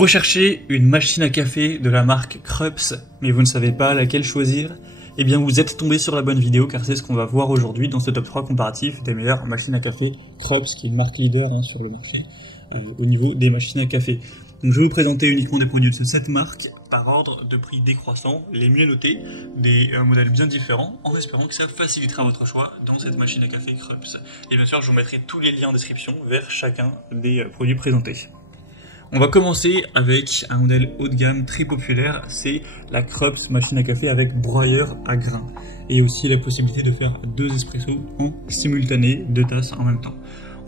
Vous recherchez une machine à café de la marque Krups, mais vous ne savez pas laquelle choisir? Eh bien, vous êtes tombé sur la bonne vidéo, car c'est ce qu'on va voir aujourd'hui dans ce top 3 comparatif des meilleures machines à café Krups, qui est une marque leader sur le marché au niveau des machines à café. Donc, je vais vous présenter uniquement des produits de cette marque par ordre de prix décroissant, les mieux notés, des modèles bien différents, en espérant que ça facilitera votre choix dans cette machine à café Krups. Et bien sûr, je vous mettrai tous les liens en description vers chacun des produits présentés. On va commencer avec un modèle haut de gamme très populaire, c'est la Krups machine à café avec broyeur à grains. Et aussi la possibilité de faire 2 espressos en simultané, 2 tasses en même temps.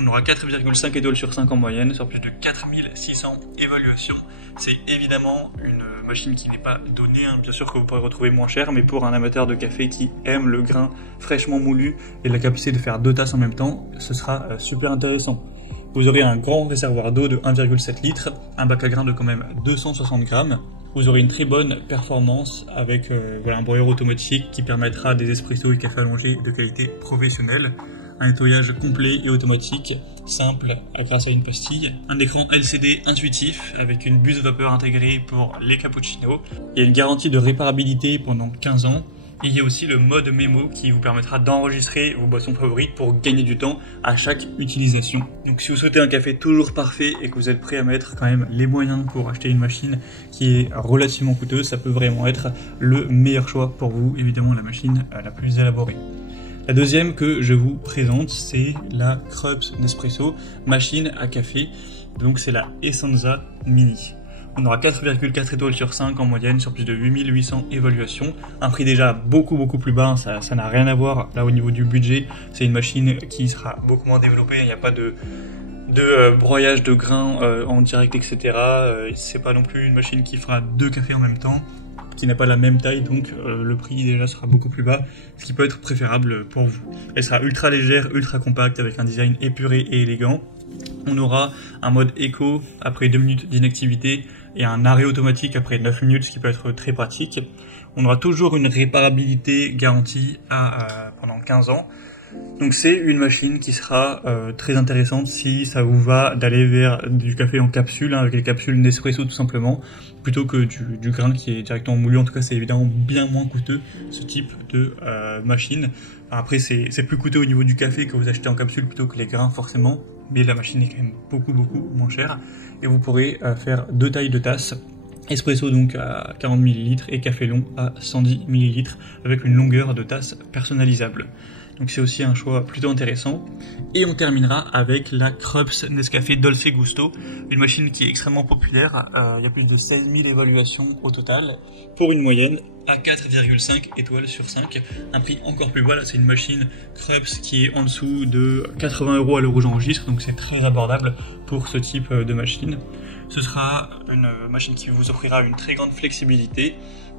On aura 4,5 étoiles sur 5 en moyenne, sur plus de 4600 évaluations. C'est évidemment une machine qui n'est pas donnée, bien sûr que vous pourrez retrouver moins cher, mais pour un amateur de café qui aime le grain fraîchement moulu et la capacité de faire 2 tasses en même temps, ce sera super intéressant. Vous aurez un grand réservoir d'eau de 1,7 litres, un bac à grains de quand même 260 grammes. Vous aurez une très bonne performance avec un broyeur automatique qui permettra des espressos et cafés allongés de qualité professionnelle. Un nettoyage complet et automatique, simple grâce à une pastille. Un écran LCD intuitif avec une buse vapeur intégrée pour les cappuccinos. Il y a une garantie de réparabilité pendant 15 ans. Et il y a aussi le mode mémo qui vous permettra d'enregistrer vos boissons favorites pour gagner du temps à chaque utilisation. Donc si vous souhaitez un café toujours parfait et que vous êtes prêt à mettre quand même les moyens pour acheter une machine qui est relativement coûteuse, ça peut vraiment être le meilleur choix pour vous, évidemment la machine la plus élaborée. La deuxième que je vous présente, c'est la Krups Nespresso machine à café. Donc c'est la Essenza Mini. On aura 4,4 étoiles sur 5 en moyenne sur plus de 8800 évaluations. Un prix déjà beaucoup plus bas, ça n'a rien à voir là au niveau du budget. C'est une machine qui sera beaucoup moins développée, il n'y a pas de broyage de grains en direct, etc. C'est pas non plus une machine qui fera 2 cafés en même temps, qui n'a pas la même taille, donc le prix déjà sera beaucoup plus bas, ce qui peut être préférable pour vous. Elle sera ultra légère, ultra compacte, avec un design épuré et élégant. On aura un mode éco après 2 minutes d'inactivité et un arrêt automatique après 9 minutes, ce qui peut être très pratique. On aura toujours une réparabilité garantie pendant 15 ans. Donc c'est une machine qui sera très intéressante si ça vous va d'aller vers du café en capsule, avec les capsules Nespresso tout simplement, plutôt que du grain qui est directement moulu. En tout cas, c'est évidemment bien moins coûteux, ce type de machine. Enfin, après, c'est plus coûteux au niveau du café que vous achetez en capsule plutôt que les grains forcément, mais la machine est quand même beaucoup moins chère. Et vous pourrez faire 2 tailles de tasses. Espresso donc à 40 ml et café long à 110 ml avec une longueur de tasse personnalisable. Donc c'est aussi un choix plutôt intéressant. Et on terminera avec la Krups Nescafé Dolce Gusto, une machine qui est extrêmement populaire. Il y a plus de 16 000 évaluations au total, pour une moyenne à 4,5 étoiles sur 5. Un prix encore plus bas, là c'est une machine Krups qui est en dessous de 80 € à l'heure où j'enregistre, donc c'est très abordable pour ce type de machine. Ce sera une machine qui vous offrira une très grande flexibilité.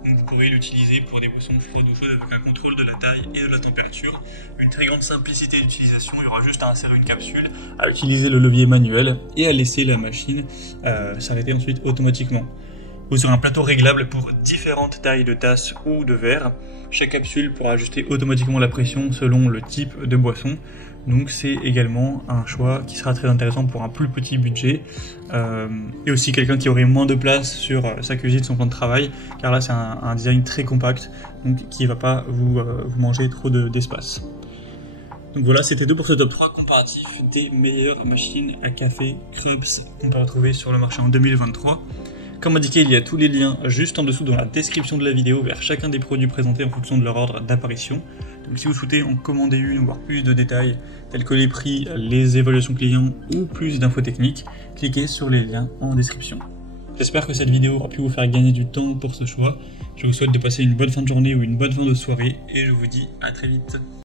Donc vous pourrez l'utiliser pour des boissons froides ou chaudes avec un contrôle de la taille et de la température. Une très grande simplicité d'utilisation, il y aura juste à insérer une capsule, à utiliser le levier manuel et à laisser la machine s'arrêter ensuite automatiquement. Vous aurez un plateau réglable pour différentes tailles de tasses ou de verres. Chaque capsule pourra ajuster automatiquement la pression selon le type de boisson. Donc c'est également un choix qui sera très intéressant pour un plus petit budget. Et aussi quelqu'un qui aurait moins de place sur sa cuisine, son plan de travail, car là c'est un design très compact, donc qui ne va pas vous manger trop d'espace. Donc voilà, c'était tout pour ce top 3 comparatif des meilleures machines à café Krups qu'on peut retrouver sur le marché en 2023. Comme indiqué, il y a tous les liens juste en dessous dans la description de la vidéo vers chacun des produits présentés en fonction de leur ordre d'apparition. Donc si vous souhaitez en commander une ou voir plus de détails tels que les prix, les évaluations clients ou plus d'infos techniques, cliquez sur les liens en description. J'espère que cette vidéo aura pu vous faire gagner du temps pour ce choix. Je vous souhaite de passer une bonne fin de journée ou une bonne fin de soirée et je vous dis à très vite.